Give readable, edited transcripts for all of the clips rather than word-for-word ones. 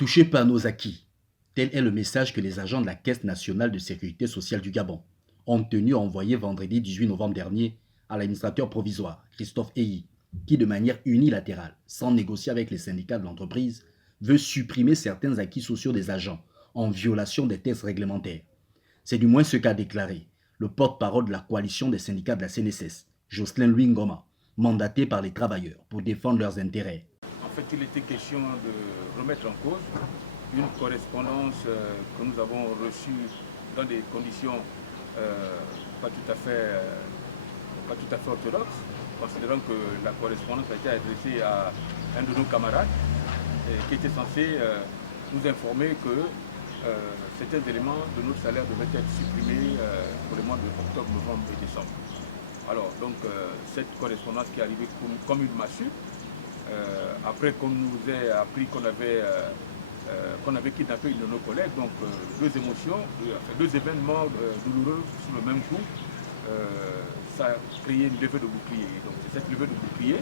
touchez pas à nos acquis. Tel est le message que les agents de la Caisse nationale de sécurité sociale du Gabon ont tenu à envoyer vendredi 18 novembre dernier à l'administrateur provisoire, Christophe Eyi, qui de manière unilatérale, sans négocier avec les syndicats de l'entreprise, veut supprimer certains acquis sociaux des agents en violation des textes réglementaires. C'est du moins ce qu'a déclaré le porte-parole de la coalition des syndicats de la CNSS, Jocelyn Louis Ngoma, mandaté par les travailleurs pour défendre leurs intérêts. En fait, il était question de remettre en cause une correspondance que nous avons reçue dans des conditions pas tout à fait orthodoxes, considérant que la correspondance a été adressée à un de nos camarades qui était censé nous informer que certains éléments de notre salaire devaient être supprimés pour les mois de octobre, novembre et décembre. Alors, donc, cette correspondance qui est arrivée comme une massue, après qu'on nous ait appris qu'on avait kidnappé une de nos collègues, donc deux émotions, deux événements douloureux sur le même coup, ça a créé une levée de bouclier. Donc c'est cette levée de bouclier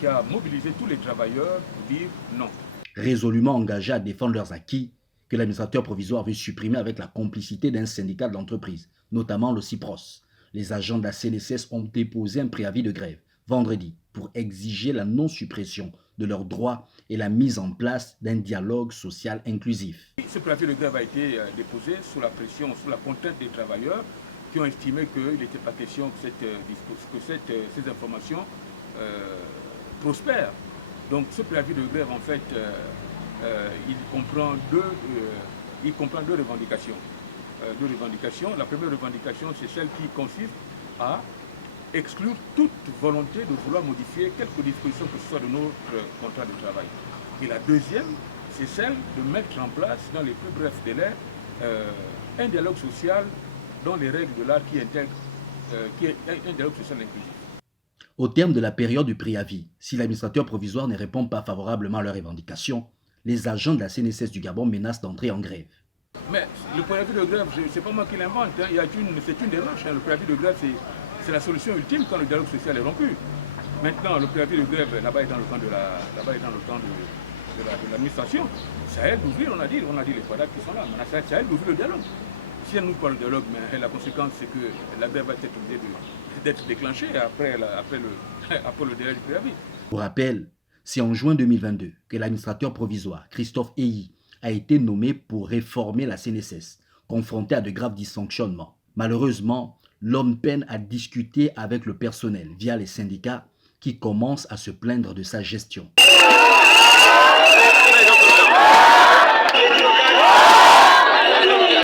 qui a mobilisé tous les travailleurs pour dire non. Résolument engagés à défendre leurs acquis, que l'administrateur provisoire veut supprimer avec la complicité d'un syndicat de l'entreprise, notamment le CIPROS. Les agents de la CNSS ont déposé un préavis de grève vendredi pour exiger la non-suppression de leurs droits et la mise en place d'un dialogue social inclusif. Ce préavis de grève a été déposé sous la pression, sous la contrainte des travailleurs qui ont estimé qu'il n'était pas question que ces informations prospèrent. Donc ce préavis de grève, en fait, il comprend deux revendications. La première revendication, c'est celle qui consiste à exclure toute volonté de vouloir modifier quelques dispositions que ce soit de notre contrat de travail. Et la deuxième, c'est celle de mettre en place dans les plus brefs délais un dialogue social dans les règles de l'art qui est un dialogue social inclusif. Au terme de la période du préavis, si l'administrateur provisoire ne répond pas favorablement à leurs revendications, les agents de la CNSS du Gabon menacent d'entrer en grève. Mais le préavis de grève, c'est pas moi qui l'invente, hein. C'est une démarche. Hein. Le préavis de grève, c'est la solution ultime quand le dialogue social est rompu. Maintenant, le préavis de grève, là-bas est dans le camp de l'administration. C'est à elle d'ouvrir, on a dit les quadras qui sont là. Maintenant, c'est à elle d'ouvrir le dialogue. Si elle n'ouvre pas le dialogue, mais la conséquence, c'est que la grève va être obligée d'être déclenchée après le délai du préavis. Pour rappel, c'est en juin 2022 que l'administrateur provisoire, Christophe Eyi, a été nommé pour réformer la CNSS, confronté à de graves dysfonctionnements. Malheureusement, l'homme peine à discuter avec le personnel via les syndicats qui commencent à se plaindre de sa gestion.